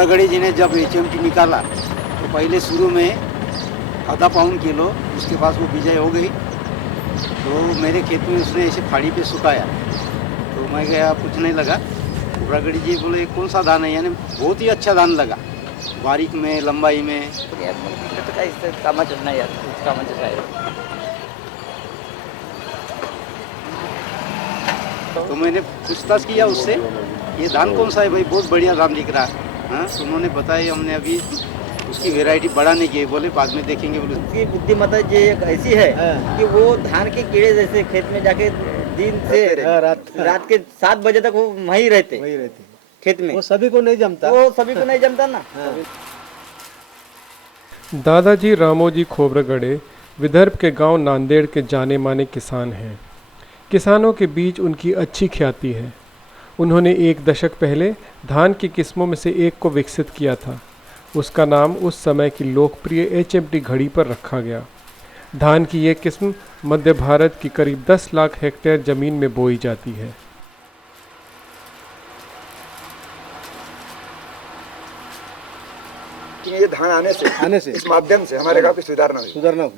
खोब्रागड़े जी ने जब HMT निकाला तो पहले शुरू में आधा पाउन किलो उसके पास वो बिजाई हो गई, तो मेरे खेत में उसने ऐसे फाड़ी पे सुखाया, तो मैं गया, कुछ नहीं लगा। खोब्रागड़े जी बोले कौन सा धान है, यानी बहुत ही अच्छा धान लगा, बारीक में लंबाई में। तो काय इससे कामाचंद नाही यार, कुछ कामाचंद आहे। तो मैंने पूछताछ किया उससे, ये धान कौन सा है भाई, बहुत बढ़िया धान दिख रहा है। हाँ, तो उन्होंने बताया हमने अभी उसकी वैरायटी बढ़ाने की, बोले बाद में देखेंगे बोले। उसकी बुद्धिमत्ता ये एक ऐसी है कि वो धान के कीड़े जैसे खेत में जाके दिन से रात के 7 बजे तक वो वहीं रहते खेत में। वो सभी को नहीं जमता ना। दादाजी रामोजी खोब्रागड़े विदर्भ के गांव नांदेड़ के जाने माने किसान हैं। किसानों के बीच उनकी अच्छी ख्याति है। उन्होंने 1 दशक पहले धान की किस्मों में से एक को विकसित किया था। उसका नाम उस समय की लोकप्रिय HMT घड़ी पर रखा गया। धान की ये किस्म मध्य भारत की करीब 10 लाख हेक्टेयर ज़मीन में बोई जाती है। ये धान आने से इस माध्यम से हमारे गांव की सुधारना हुई।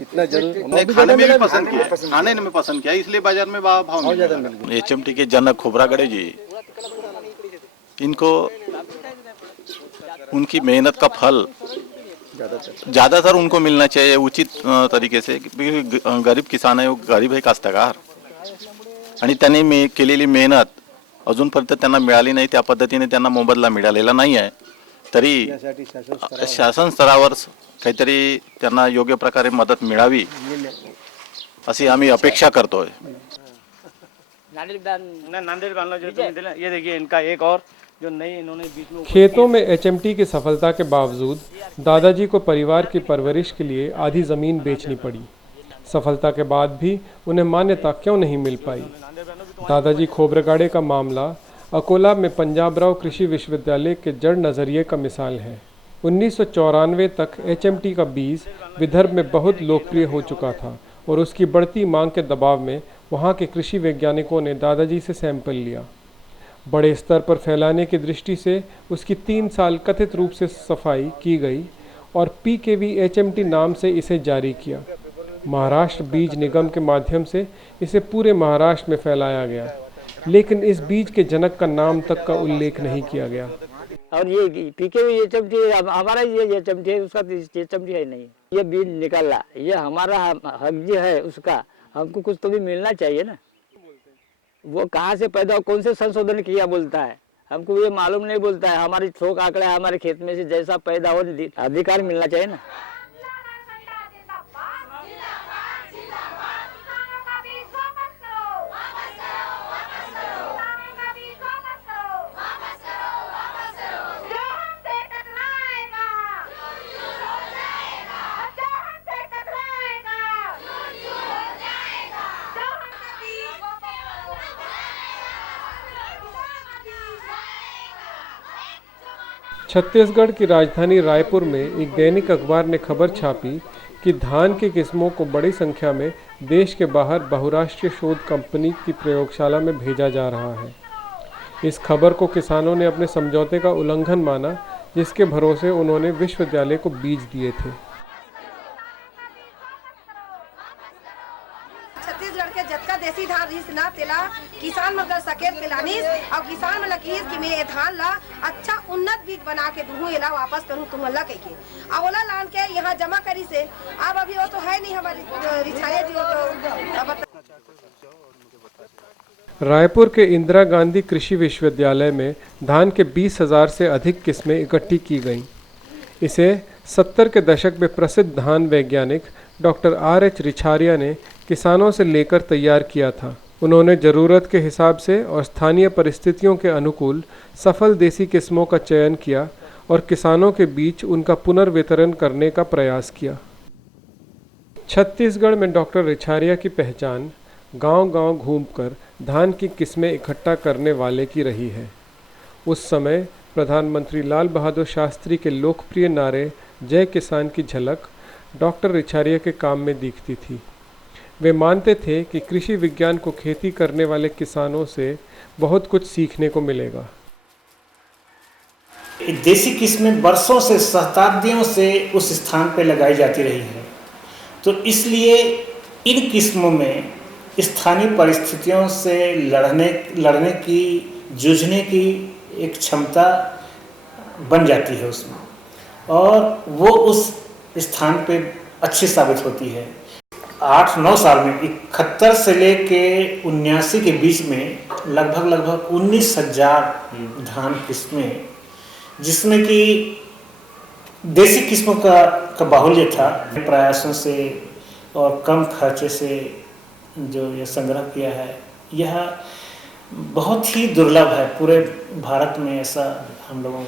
इतना जरूर खाने में भी पसंद किया, खाने में पसंद किया, इसलिए बाजार में भाव ज्यादा मिल गया। HMT के जनक खोब्रागड़े जी, इनको उनकी मेहनत का फल ज़्यादातर उनको मिलना चाहिए उचित तरीके से। गरीब किसान आहे, गरीब आहे कास्तकार, आणि त्यांनी केलेली मेहनत अजूनपर्यंत त्यांना मिळाली नाही, त्या पद्धतीने त्यांना मोबदला मिळालेला नाही आहे। तरी शासन स्तरावर काहीतरी त्यांना योग्य प्रकारे मदत मिळावी अशी आम्ही अपेक्षा करतोय। नांदेड़ गांव जो ये देखिए इनका एक और जो नई इन्होंने बीच में खेतों में HMT की सफलता के बावजूद दादाजी को परिवार की परवरिश के लिए आधी ज़मीन बेचनी पड़ी। सफलता के बाद भी उन्हें मान्यता क्यों नहीं मिल पाई? दादाजी खोब्रागड़े का मामला अकोला में पंजाबराव कृषि विश्वविद्यालय के जड़ नज़रिए का मिसाल है। 1994 तक HMT का बीज विदर्भ में बहुत लोकप्रिय हो चुका था और उसकी बढ़ती मांग के दबाव में वहाँ के कृषि वैज्ञानिकों ने दादाजी से सैंपल लिया। बड़े स्तर पर फैलाने की दृष्टि से उसकी 3 साल कथित रूप से सफाई की गई और PKV HMT नाम से इसे जारी किया। महाराष्ट्र बीज निगम के माध्यम से इसे पूरे महाराष्ट्र में फैलाया गया, लेकिन इस बीज के जनक का नाम तक का उल्लेख नहीं किया गया। और ये PKV HMT हमारा ये HMT है, उसका HMT है नहीं। ये बीज निकाला, ये हमारा हक जो है उसका, हमको कुछ तो भी मिलना चाहिए ना। वो कहाँ से पैदा, कौन से संशोधन किया बोलता है, हमको ये मालूम नहीं बोलता है। हमारी थोक आंकड़ा है, हमारे खेत में से जैसा पैदा हो अधिकार मिलना चाहिए ना। छत्तीसगढ़ की राजधानी रायपुर में एक दैनिक अखबार ने खबर छापी कि धान की किस्मों को बड़ी संख्या में देश के बाहर बहुराष्ट्रीय शोध कंपनी की प्रयोगशाला में भेजा जा रहा है। इस खबर को किसानों ने अपने समझौते का उल्लंघन माना, जिसके भरोसे उन्होंने विश्वविद्यालय को बीज दिए थे। छत्तीसगढ़ के जतका देसी धान रिस ना तेला किसान मन सकेत पेलानिस और किसान मन लकीस कि मैं ये धान ला अच्छा उन्नत बीज बना के दूँ, एला वापस करूँ तुम ला कह के अब ओला लान के यहाँ जमा करी से। अब अभी वो तो है नहीं हमारी रिछाया जी तो। रायपुर के इंदिरा गांधी कृषि विश्वविद्यालय में धान के 20,000 से अधिक किस्में इकट्ठी की गईं। इसे 70 के दशक में प्रसिद्ध धान वैज्ञानिक डॉक्टर R.H. रिछारिया ने किसानों से लेकर तैयार किया था। उन्होंने ज़रूरत के हिसाब से और स्थानीय परिस्थितियों के अनुकूल सफल देसी किस्मों का चयन किया और किसानों के बीच उनका पुनर्वितरण करने का प्रयास किया। छत्तीसगढ़ में डॉक्टर रिछारिया की पहचान गांव-गांव घूमकर धान की किस्में इकट्ठा करने वाले की रही है। उस समय प्रधानमंत्री लाल बहादुर शास्त्री के लोकप्रिय नारे जय किसान की झलक डॉक्टर रिछारिया के काम में दिखती थी। वे मानते थे कि कृषि विज्ञान को खेती करने वाले किसानों से बहुत कुछ सीखने को मिलेगा। देसी किस्में वर्षों से, शताब्दियों से उस स्थान पर लगाई जाती रही है, तो इसलिए इन किस्मों में स्थानीय परिस्थितियों से लड़ने की, जूझने की एक क्षमता बन जाती है उसमें, और वो उस स्थान पे अच्छी साबित होती है। 8-9 साल में 71 से लेके 79 के बीच में लगभग 19,000 धान किस्में, जिसमें कि देसी किस्मों का बाहुल्य था। प्रयासों से और कम खर्चे से जो ये संग्रह किया है, यह बहुत ही दुर्लभ है। पूरे भारत में ऐसा हम लोगों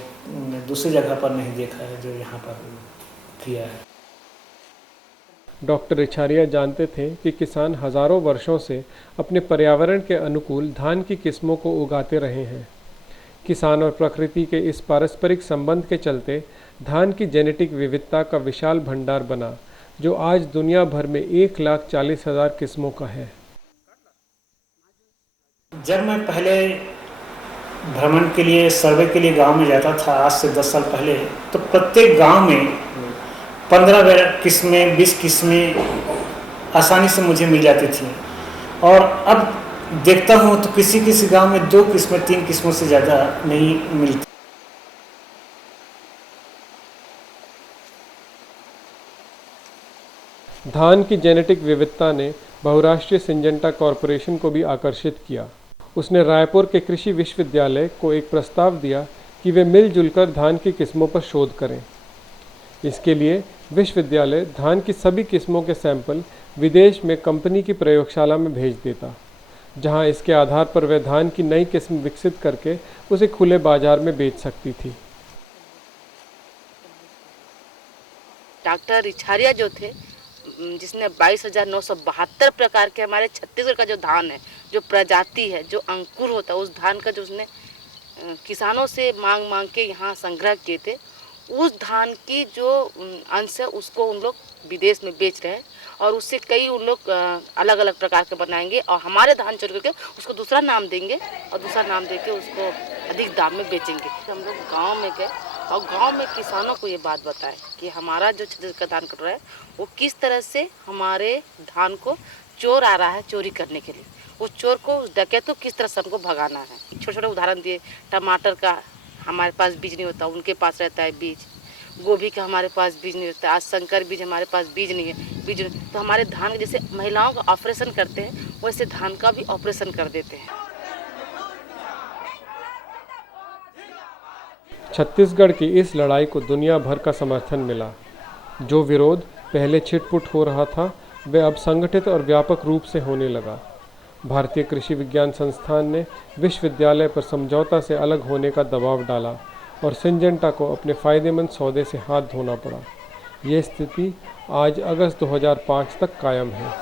ने दूसरी जगह पर नहीं देखा है जो यहाँ पर किया है। डॉक्टर रिछारिया जानते थे कि किसान हजारों वर्षों से अपने पर्यावरण के अनुकूल धान की किस्मों को उगाते रहे हैं। किसान और प्रकृति के इस पारस्परिक संबंध के चलते धान की जेनेटिक विविधता का विशाल भंडार बना, जो आज दुनिया भर में 1,40,000 किस्मों का है। जब मैं पहले भ्रमण के लिए, सर्वे के लिए गांव में जाता था, आज से 10 साल पहले, तो प्रत्येक गांव में 15 किस्में, 20 किस्में आसानी से मुझे मिल जाती थी। और अब देखता हूँ तो किसी गांव में 2 किस्में, 3 किस्मों से ज़्यादा नहीं मिलती। धान की जेनेटिक विविधता ने बहुराष्ट्रीय सिंजेंटा कॉरपोरेशन को भी आकर्षित किया। उसने रायपुर के कृषि विश्वविद्यालय को एक प्रस्ताव दिया कि वे मिलजुल कर धान की किस्मों पर शोध करें। इसके लिए विश्वविद्यालय धान की सभी किस्मों के सैंपल विदेश में कंपनी की प्रयोगशाला में भेज देता, जहां इसके आधार पर वे धान की नई किस्म विकसित करके उसे खुले बाजार में बेच सकती थी। डॉक्टर रिछारिया जो थे, जिसने 22,972 प्रकार के हमारे छत्तीसगढ़ का जो धान है, जो प्रजाति है, जो अंकुर होता है, उस धान का जो उसने किसानों से मांग के यहाँ संग्रह किए थे, उस धान की जो अंश है उसको उन लोग विदेश में बेच रहे हैं, और उससे कई उन लोग अलग अलग प्रकार के बनाएंगे और हमारे धान चोरी करके उसको दूसरा नाम देंगे और दूसरा नाम देके उसको अधिक दाम में बेचेंगे। हम लोग गांव में गए और गांव में किसानों को ये बात बताएं कि हमारा जो छत्तीसगढ़ का धान कट रहा है वो किस तरह से हमारे धान को चोर आ रहा है चोरी करने के लिए, उस चोर को, उस डकैत को किस तरह से हमको भगाना है। छोटे छोटे उदाहरण दिए, टमाटर का हमारे पास बीज नहीं होता, उनके पास रहता है बीज। गोभी का हमारे पास बीज नहीं रहता, आज संकर बीज, हमारे पास बीज नहीं है। तो हमारे धान के जैसे महिलाओं का ऑपरेशन करते हैं, वैसे धान का भी ऑपरेशन कर देते हैं। छत्तीसगढ़ की इस लड़ाई को दुनिया भर का समर्थन मिला। जो विरोध पहले छिटपुट हो रहा था, वह अब संगठित और व्यापक रूप से होने लगा। भारतीय कृषि विज्ञान संस्थान ने विश्वविद्यालय पर समझौता से अलग होने का दबाव डाला और सिंजेंटा को अपने फायदेमंद सौदे से हाथ धोना पड़ा। यह स्थिति आज अगस्त 2005 तक कायम है।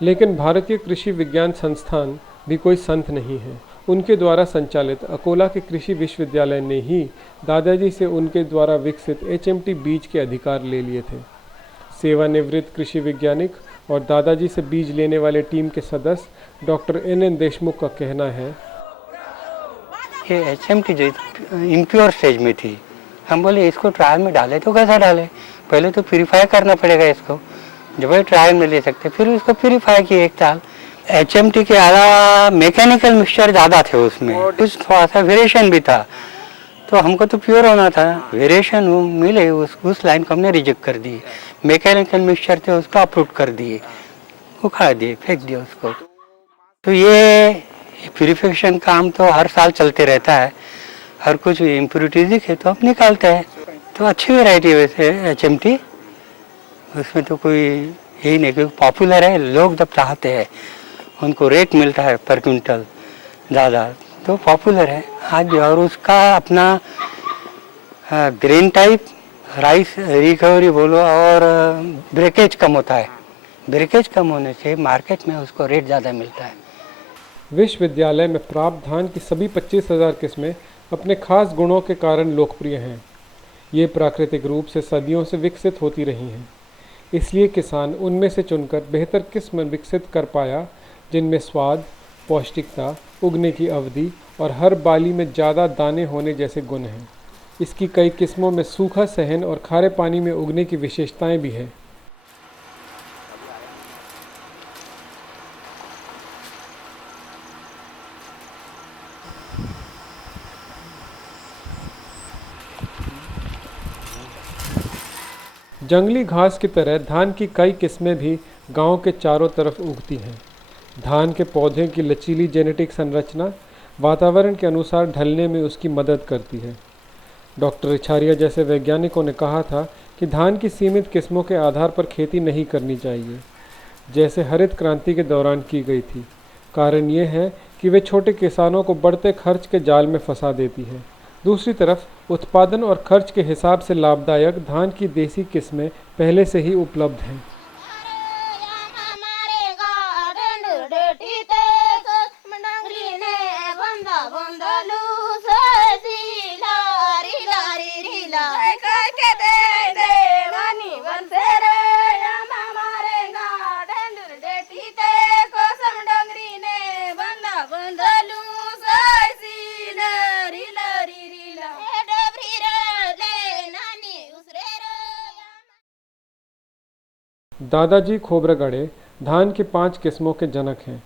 लेकिन भारतीय कृषि विज्ञान संस्थान भी कोई संत नहीं है। उनके द्वारा संचालित अकोला के कृषि विश्वविद्यालय ने ही दादाजी से उनके द्वारा विकसित HMT बीज के अधिकार ले लिए थे। सेवानिवृत्त कृषि वैज्ञानिक और दादाजी से बीज लेने वाले टीम के सदस्य डॉक्टर NN देशमुख का कहना है, ये HMT जो इम्प्योर स्टेज में थी, हम बोले इसको ट्रायल में डाले तो कैसा डाले, पहले तो प्यूरिफाई करना पड़ेगा इसको, जब ये ट्रायल में ले सकते, फिर उसको प्यूरिफाई किए 1 साल। HMT के अलावा मैकेनिकल मिक्सचर ज़्यादा थे उसमें, कुछ थोड़ा सा वेरिएशन भी था, तो हमको तो प्योर होना था। वेरिएशन मिले उस लाइन को हमने रिजेक्ट कर दी। मैकेनिकल मिक्सचर थे उसको अप्रूव कर दिए, उखाड़ दिए, फेंक दिया उसको। तो ये प्यूरिफिकेशन काम तो हर साल चलते रहता है, हर कुछ इम्प्योरिटीज दिखे तो हम निकालते हैं। तो अच्छी वेराइटी है वैसे HMT, उसमें तो कोई यही नहीं, क्योंकि पॉपुलर है, लोग जब चाहते हैं उनको रेट मिलता है पर क्विंटल ज़्यादा, तो पॉपुलर है आज भी। और उसका अपना ग्रेन टाइप, राइस रिकवरी बोलो, और ब्रेकेज कम होता है। ब्रेकेज कम होने से मार्केट में उसको रेट ज़्यादा मिलता है। विश्वविद्यालय में प्राप्त धान की सभी 25,000 किस्में अपने खास गुणों के कारण लोकप्रिय हैं। ये प्राकृतिक रूप से सदियों से विकसित होती रही हैं। इसलिए किसान उनमें से चुनकर बेहतर किस्म विकसित कर पाया जिनमें स्वाद, पौष्टिकता, उगने की अवधि और हर बाली में ज़्यादा दाने होने जैसे गुण हैं। इसकी कई किस्मों में सूखा सहन और खारे पानी में उगने की विशेषताएं भी हैं। जंगली घास की तरह धान की कई किस्में भी गांव के चारों तरफ उगती हैं। धान के पौधे की लचीली जेनेटिक संरचना वातावरण के अनुसार ढलने में उसकी मदद करती है। डॉक्टर इछारिया जैसे वैज्ञानिकों ने कहा था कि धान की सीमित किस्मों के आधार पर खेती नहीं करनी चाहिए, जैसे हरित क्रांति के दौरान की गई थी। कारण ये है कि वे छोटे किसानों को बढ़ते खर्च के जाल में फंसा देती है। दूसरी तरफ उत्पादन और खर्च के हिसाब से लाभदायक धान की देसी किस्में पहले से ही उपलब्ध हैं। दादाजी खोबरागड़े धान की 5 किस्मों के जनक हैं।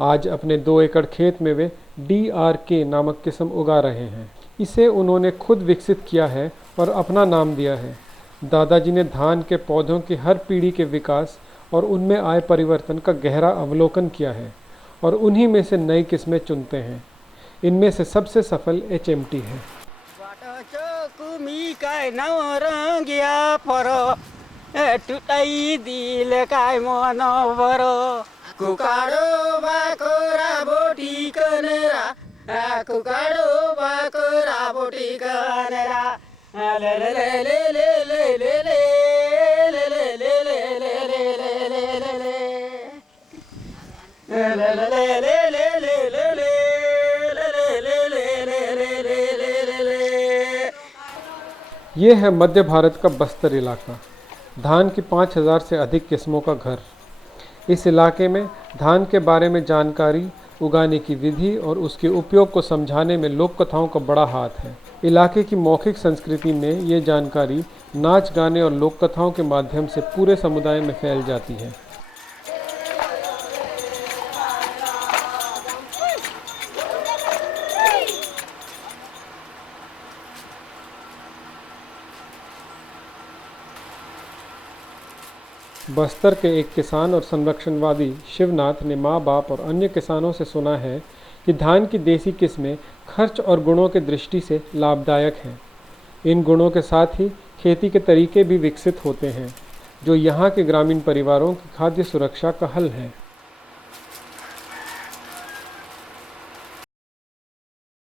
आज अपने 2 एकड़ खेत में वे DRK नामक किस्म उगा रहे हैं। इसे उन्होंने खुद विकसित किया है और अपना नाम दिया है। दादाजी ने धान के पौधों की हर पीढ़ी के विकास और उनमें आए परिवर्तन का गहरा अवलोकन किया है और उन्हीं में से नई किस्में चुनते हैं। इनमें से सबसे सफल HMT है। टुटाई दिल काय मन बरो कुकाडो बाकोरा बोटी कनेरा कुकाडो बाकोरा बोटी कनेरा ले ले ले ले ले ले ले ले ले ले ले ले। ये है मध्य भारत का बस्तर इलाका, धान की 5000 से अधिक किस्मों का घर। इस इलाके में धान के बारे में जानकारी, उगाने की विधि और उसके उपयोग को समझाने में लोक कथाओं का बड़ा हाथ है। इलाके की मौखिक संस्कृति में ये जानकारी नाच गाने और लोक कथाओं के माध्यम से पूरे समुदाय में फैल जाती है। बस्तर के एक किसान और संरक्षणवादी शिवनाथ ने माँ बाप और अन्य किसानों से सुना है कि धान की देसी किस्में खर्च और गुणों के दृष्टि से लाभदायक हैं। इन गुणों के साथ ही खेती के तरीके भी विकसित होते हैं, जो यहाँ के ग्रामीण परिवारों की खाद्य सुरक्षा का हल है।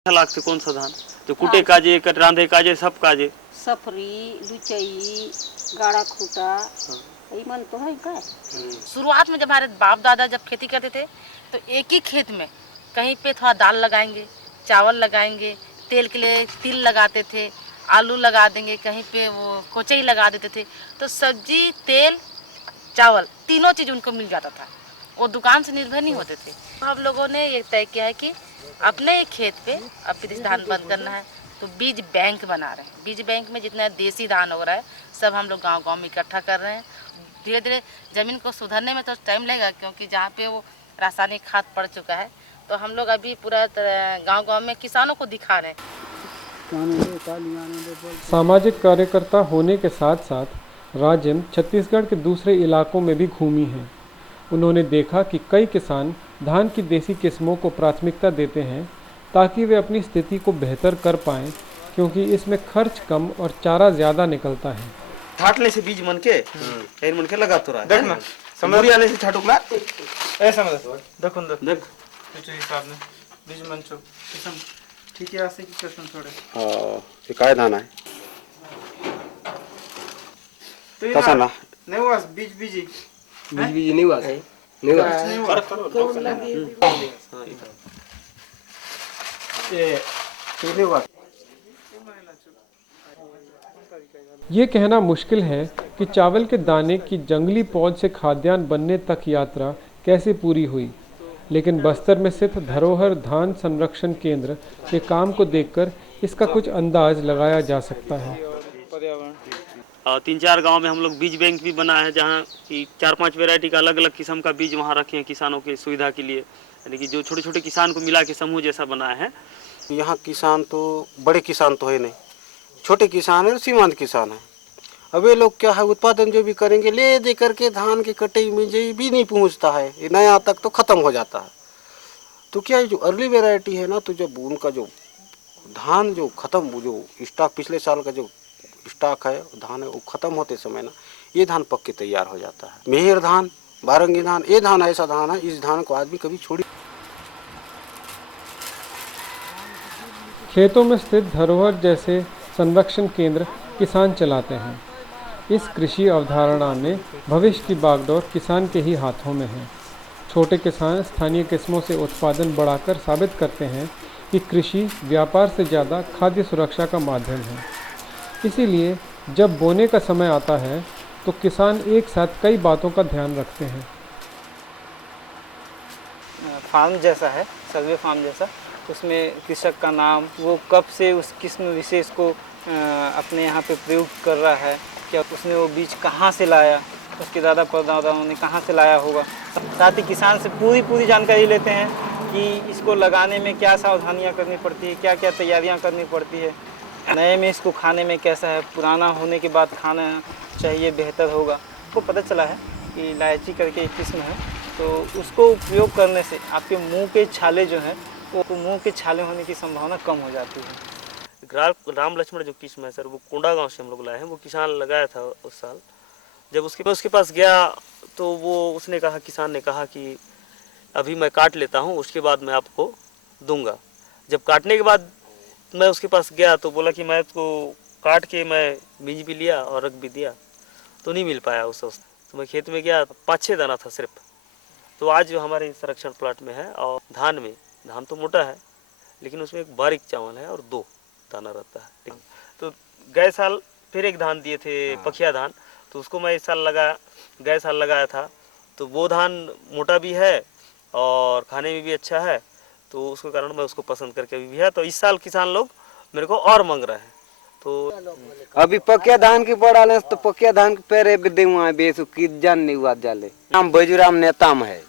लागते कौन सा धान जो कुटे काजे, रांधे काजे, सब काजे? सफरी, लुचई, गाड़ा खूटा मन तो है क्या? शुरुआत में जब हमारे बाप दादा जब खेती करते थे तो एक ही खेत में कहीं पे थोड़ा दाल लगाएंगे, चावल लगाएंगे, तेल के लिए तिल लगाते थे, आलू लगा देंगे, कहीं पे वो कोचई लगा देते थे। तो सब्जी, तेल, चावल तीनों चीज़ उनको मिल जाता था। वो दुकान से निर्भर नहीं होते थे। तो हम लोगों ने ये तय किया है कि अपने एक खेत पे अब विदेशी धान बंद करना है, तो बीज बैंक बना रहे हैं। बीज बैंक में जितना देसी धान हो रहा है सब हम लोग गांव-गांव में इकट्ठा कर रहे हैं। धीरे धीरे ज़मीन को सुधारने में तो टाइम लगेगा, क्योंकि जहाँ पे वो रासायनिक खाद पड़ चुका है, तो हम लोग अभी पूरा गांव-गांव में किसानों को दिखा रहे हैं। सामाजिक कार्यकर्ता होने के साथ साथ राजिम छत्तीसगढ़ के दूसरे इलाकों में भी घूमी हैं। उन्होंने देखा कि कई किसान धान की देसी किस्मों को प्राथमिकता देते हैं ताकि वे अपनी स्थिति को बेहतर कर पाएं, क्योंकि इसमें खर्च कम और चारा ज़्यादा निकलता है। छाटने से बीज मन के एर मन के लगा तो रहा है। देख ना समझ आने से छाटूंगा ऐसा मतलब देखो देख कुछ हिसाब में बीज मन चो किस्म ठीक है। ऐसे की किस्म थोड़े हां ये काय दाना है तो कैसा ना नहीं हुआ बीज बीजी नहीं हुआ नहीं हुआ करो ये ठीक हुआ ये कहना मुश्किल है कि चावल के दाने की जंगली पौध से खाद्यान्न बनने तक यात्रा कैसे पूरी हुई, लेकिन बस्तर में स्थित धरोहर धान संरक्षण केंद्र के काम को देखकर इसका कुछ अंदाज लगाया जा सकता है। और 3-4 गांव में हम लोग बीज बैंक भी बना है, जहां कि 4-5 वैरायटी का अलग अलग किस्म का बीज वहां रखे हैं किसानों की सुविधा के लिए, यानी कि जो छोटे छोटे किसान को मिला के समूह जैसा बनाया है। यहाँ किसान तो बड़े किसान तो है नहीं, छोटे किसान है और सीमांत किसान है। अब ये लोग क्या है, उत्पादन जो भी करेंगे ले दे करके धान के कटाई में भी नहीं पहुँचता है, ये नया तक तो ख़त्म हो जाता है। तो क्या है, जो अर्ली वेराइटी है ना, तो जब उनका जो धान जो ख़त्म, जो स्टॉक पिछले साल का जो स्टॉक है धान है, वो ख़त्म होते समय ना ये धान पक के तैयार हो जाता है। मेहर धान, बारंगी धान, ये धान ऐसा धान है, इस धान को आदमी कभी छोड़ी। खेतों में स्थित धरोहर जैसे संरक्षण केंद्र किसान चलाते हैं। इस कृषि अवधारणा में भविष्य की बागडोर किसान के ही हाथों में है। छोटे किसान स्थानीय किस्मों से उत्पादन बढ़ाकर साबित करते हैं कि कृषि व्यापार से ज़्यादा खाद्य सुरक्षा का माध्यम है। इसीलिए जब बोने का समय आता है तो किसान एक साथ कई बातों का ध्यान रखते हैं। फार्म जैसा है, सर्वे फार्म जैसा, उसमें कृषक का नाम, वो कब से उस किस्म विशेष को अपने यहाँ पे प्रयोग कर रहा है, क्या उसने वो बीज कहाँ से लाया, उसके दादा परदादाओं ने कहाँ से लाया होगा। साथ ही किसान से पूरी जानकारी लेते हैं कि इसको लगाने में क्या सावधानियाँ करनी पड़ती है, क्या क्या तैयारियाँ करनी पड़ती है, नए में इसको खाने में कैसा है, पुराना होने के बाद खाना चाहिए बेहतर होगा। आपको पता चला है कि इलायची करके एक किस्म है, तो उसको उपयोग करने से आपके मुंह के छाले जो हैं, वो मुंह के छाले होने की संभावना कम हो जाती है। राम लक्ष्मण जो किस्म है सर, वो कोंडा गांव से हम लोग लाए हैं। वो किसान लगाया था उस साल। जब उसके पास गया तो वो उसने कहा, किसान ने कहा कि अभी मैं काट लेता हूँ, उसके बाद मैं आपको दूंगा। जब काटने के बाद मैं उसके पास गया तो बोला कि मैं इसको काट के मैं बीज भी लिया और रख भी दिया, तो नहीं मिल पाया उस वक्त। तो मैं खेत में गया, 5-6 दाना था सिर्फ। तो आज जो हमारे संरक्षण प्लाट में है, और धान तो मोटा है, लेकिन उसमें एक बारीक चावल है और 2 दाना रहता है। तो गए साल फिर एक धान दिए थे, पखिया धान, तो उसको मैं इस साल गए साल लगाया था। तो वो धान मोटा भी है और खाने में भी अच्छा है, तो उसके कारण मैं उसको पसंद करके अभी भी है। तो इस साल किसान लोग मेरे को और मांग रहे हैं। तो अभी पकिया धान की बड़ा ले तो पकिया धान के पेरे देवा बेसु की जान नहीं हुआ जाले। नाम बैजुराम नेताम है।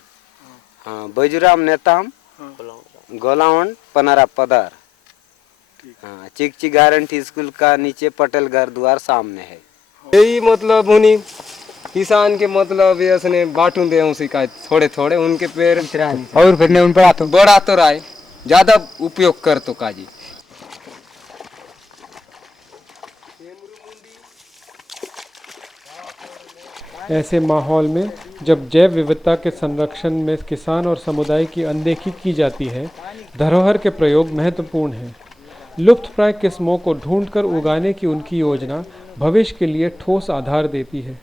हाँ, बैजुराम नेताम, गोलावन पनारा पदार। हाँ, चिकची गारंटी स्कूल का नीचे पटेल घर द्वार सामने है। यही मतलब उन्हीं किसान के मतलब ये बांटू दे शिकायत थोड़े थोड़े उनके पेड़ और फिर उन पर बड़ा तो रहा है, ज्यादा उपयोग कर तो काजी। ऐसे माहौल में जब जैव विविधता के संरक्षण में किसान और समुदाय की अनदेखी की जाती है, धरोहर के प्रयोग महत्वपूर्ण हैं। लुप्तप्राय किस्मों को ढूंढकर उगाने की उनकी योजना भविष्य के लिए ठोस आधार देती है।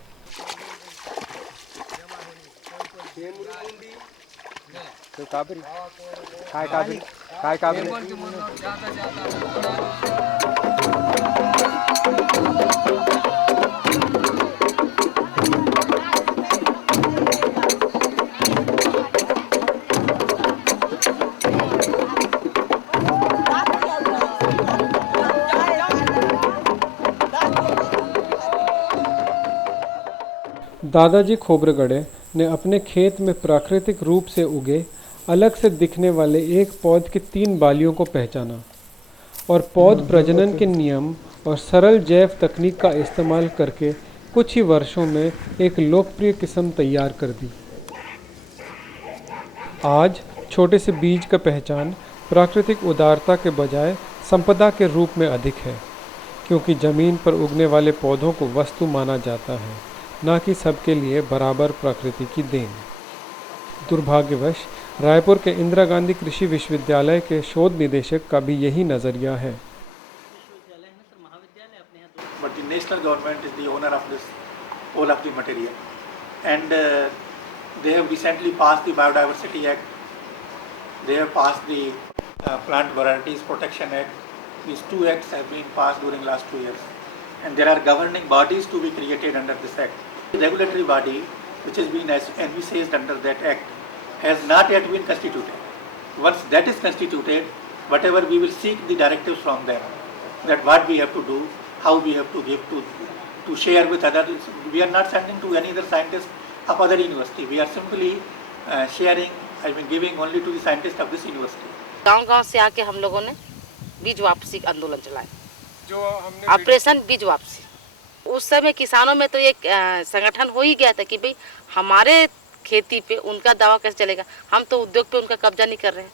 दादाजी खोबरगढ़े ने अपने खेत में प्राकृतिक रूप से उगे अलग से दिखने वाले एक पौध की 3 बालियों को पहचाना और पौध प्रजनन के नियम और सरल जैव तकनीक का इस्तेमाल करके कुछ ही वर्षों में एक लोकप्रिय किस्म तैयार कर दी। आज छोटे से बीज का पहचान प्राकृतिक उदारता के बजाय संपदा के रूप में अधिक है, क्योंकि ज़मीन पर उगने वाले पौधों को वस्तु माना जाता है, न कि सबके लिए बराबर प्रकृति की देन। दुर्भाग्यवश रायपुर के इंदिरा गांधी कृषि विश्वविद्यालय के शोध निदेशक का भी यही नज़रिया है। But the national government is the owner of this all of the material, and they have recently passed the Biodiversity Act. They have passed the Plant Varieties Protection Act. These 2 acts have been passed during last 2 years. and there are governing bodies to be created under this act. The regulatory body which has been envisaged under that act has not yet been constituted. Once that is constituted, whatever we will seek the directives from them, that what we have to do, how we have to give to share with others. We are not sending to any other scientist of other university. We are simply sharing, giving only to the scientists of this university. गांव-गांव से आके हम लोगों ने बीज वापसी आंदोलन चलाया, जो हमने ऑपरेशन बीज वापसी। उस समय किसानों में तो एक संगठन हो ही गया था कि भाई हमारे खेती पे उनका दावा कैसे चलेगा, हम तो उद्योग पे उनका कब्जा नहीं कर रहे हैं।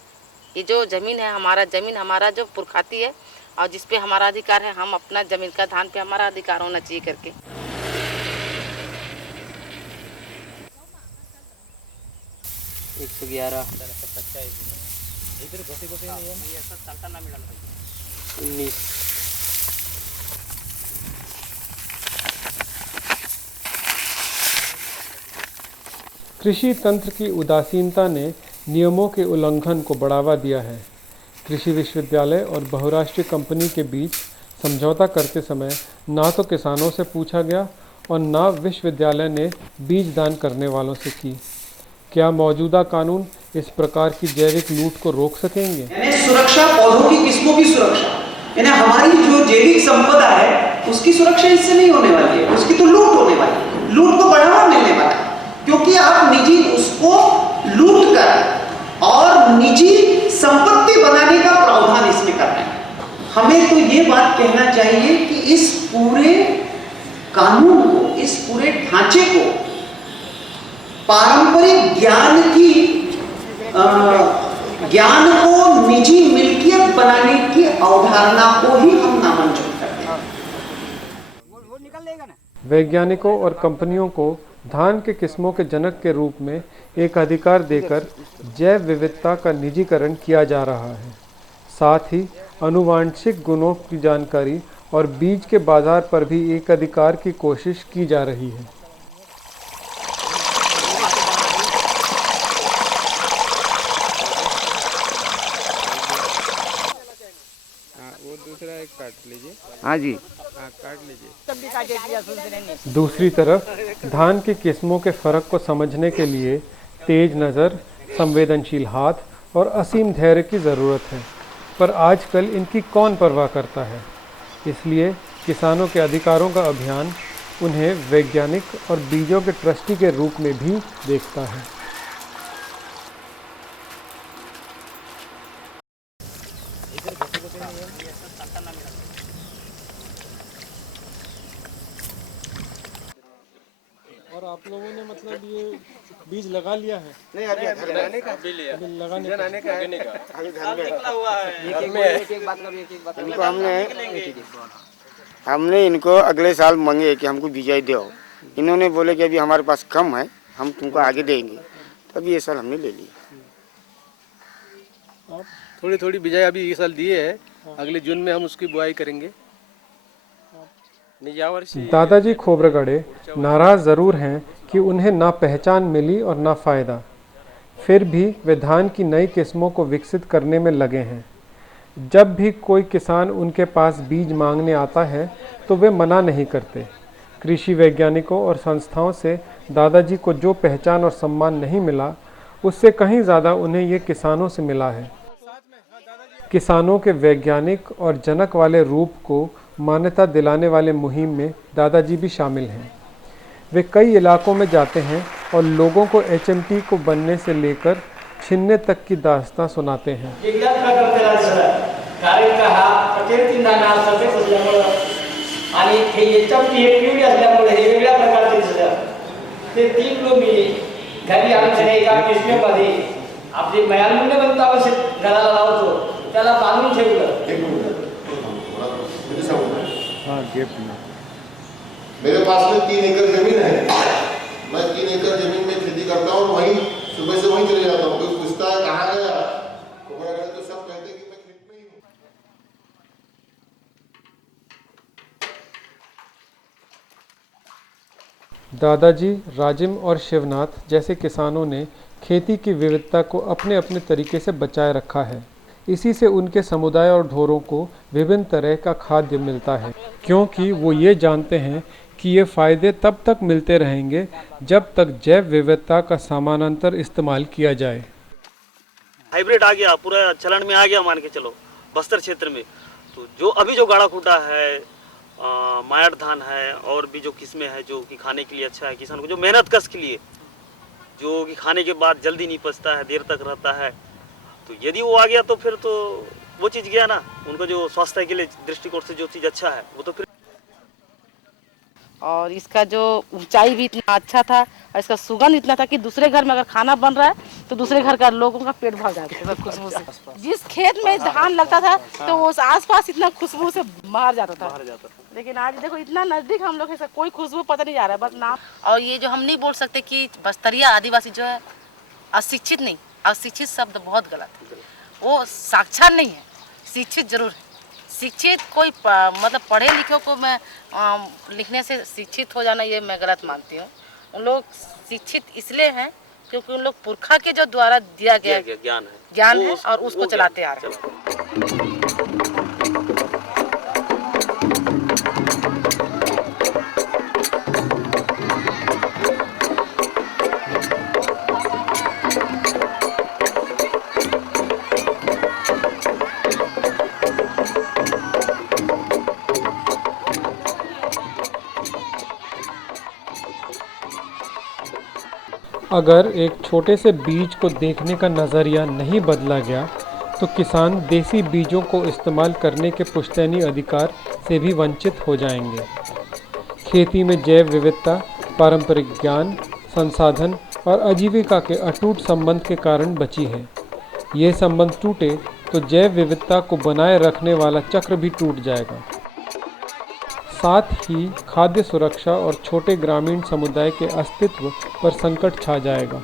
ये जो जमीन है हमारा जो पुरखाती है और जिस पे हमारा अधिकार है, हम अपना जमीन का धान पे हमारा अधिकार होना चाहिए करके। एक 111 19 कृषि तंत्र की उदासीनता ने नियमों के उल्लंघन को बढ़ावा दिया है। कृषि विश्वविद्यालय और बहुराष्ट्रीय कंपनी के बीच समझौता करते समय ना तो किसानों से पूछा गया और ना विश्वविद्यालय ने बीज दान करने वालों से की। क्या मौजूदा कानून इस प्रकार की जैविक लूट को रोक सकेंगे? सुरक्षा, पौधों की किस्मों की सुरक्षा, यानी हमारी जो जैविक संपदा है उसकी सुरक्षा इससे नहीं होने वाली है, उसकी तो लूट होने वाली है, लूट को बढ़ावा मिलने वाला है, क्योंकि आप निजी उसको लूट कर और निजी संपत्ति बनाने का प्रावधान इसमें कर रहे हैं। हमें तो ये बात कहना चाहिए कि इस पूरे कानून को, इस पूरे ढांचे को पारंपरिक ज्ञान को निजी मिल्कियत बनाने की अवधारणा को ही हम नामंजूर करते हैं। वैज्ञानिकों और कंपनियों को धान के किस्मों के जनक के रूप में एक अधिकार देकर जैव विविधता का निजीकरण किया जा रहा है। साथ ही आनुवांशिक गुणों की जानकारी और बीज के बाजार पर भी एक अधिकार की कोशिश की जा रही है। वो दूसरा एक काट लीजिए। हाँ जी, काट लीजिए। दूसरी तरफ धान की किस्मों के फर्क को समझने के लिए तेज नज़र, संवेदनशील हाथ और असीम धैर्य की ज़रूरत है, पर आजकल इनकी कौन परवाह करता है। इसलिए किसानों के अधिकारों का अभियान उन्हें वैज्ञानिक और बीजों के ट्रस्टी के रूप में भी देखता है। और आप लोगों ने मतलब ये बीज लगा लिया है? नहीं, अभी लगाने का लगाने का इनको हमने इनको अगले साल मांगे कि हमको बिजाई दो। इन्होंने बोले कि अभी हमारे पास कम है, हम तुमको आगे देंगे, तभी ये साल हमने ले लिया। थोड़ी थोड़ी बिजाई अभी इस साल दिए है, अगले जून में हम उसकी बुआई करेंगे। दादाजी खोब्रागड़े नाराज ज़रूर हैं कि उन्हें ना पहचान मिली और ना फ़ायदा, फिर भी वे धान की नई किस्मों को विकसित करने में लगे हैं। जब भी कोई किसान उनके पास बीज मांगने आता है तो वे मना नहीं करते। कृषि वैज्ञानिकों और संस्थाओं से दादाजी को जो पहचान और सम्मान नहीं मिला, उससे कहीं ज़्यादा उन्हें ये किसानों से मिला है। किसानों के वैज्ञानिक और जनक वाले रूप को मान्यता दिलाने वाले मुहिम में दादाजी भी शामिल हैं। वे कई इलाकों में जाते हैं और लोगों को HMT को बनने से लेकर छिनने तक की दास्तां सुनाते हैं। मेरे पास में 3 एकड़ जमीन है, मैं 3 एकड़ जमीन में खेती करता हूँ, वहीं सुबह से वहीं चले जाता हूँ। कोई पूछता है कहाँ गया, तो सब कहते हैं कि मैं खेत में ही हूँ। दादाजी, राजिम और शिवनाथ जैसे किसानों ने खेती की विविधता को अपने अपने तरीके से बचाए रखा है। इसी से उनके समुदाय और ढोरों को विभिन्न तरह का खाद्य मिलता है, क्योंकि वो ये जानते हैं कि ये फ़ायदे तब तक मिलते रहेंगे जब तक जैव विविधता का समानांतर इस्तेमाल किया जाए। हाइब्रिड आ गया, पूरा चलन में आ गया, मान के चलो बस्तर क्षेत्र में। तो जो अभी जो गाढ़ा खूटा है, मायर धान है और भी जो किस्में है जो कि खाने के लिए अच्छा है, किसान को जो मेहनत कश के लिए, जो कि खाने के बाद जल्दी नहीं पचता है, देर तक रहता है, तो यदि वो आ गया तो फिर तो वो चीज़ गया ना, उनको जो स्वास्थ्य के लिए दृष्टिकोण से जो चीज़ अच्छा है वो तो फिर। और इसका जो ऊंचाई भी इतना अच्छा था और इसका सुगंध इतना था कि दूसरे घर में अगर खाना बन रहा है तो दूसरे घर का लोगों का पेट भर जाता था खुशबू से। जिस खेत में धान लगता था तो वो आसपास इतना खुशबू से मार जाता था, लेकिन आज देखो इतना नजदीक हम लोग है, कोई खुशबू पता नहीं जा रहा है, बस नाम। और ये जो हम नहीं बोल सकते कि बस्तरिया आदिवासी जो है अशिक्षित नहीं, अशिक्षित शब्द बहुत गलत है, वो साक्षर नहीं है, शिक्षित जरूर है। शिक्षित कोई मतलब पढ़े लिखे को मैं लिखने से शिक्षित हो जाना ये मैं गलत मानती हूँ। उन लोग शिक्षित इसलिए हैं क्योंकि उन लोग पुरखा के जो द्वारा दिया गया ज्ञान है और उसको चलाते आ रहे हैं। अगर एक छोटे से बीज को देखने का नज़रिया नहीं बदला गया तो किसान देसी बीजों को इस्तेमाल करने के पुश्तैनी अधिकार से भी वंचित हो जाएंगे। खेती में जैव विविधता, पारंपरिक ज्ञान, संसाधन और आजीविका के अटूट संबंध के कारण बची है। ये संबंध टूटे तो जैव विविधता को बनाए रखने वाला चक्र भी टूट जाएगा। साथ ही खाद्य सुरक्षा और छोटे ग्रामीण समुदाय के अस्तित्व पर संकट छा जाएगा।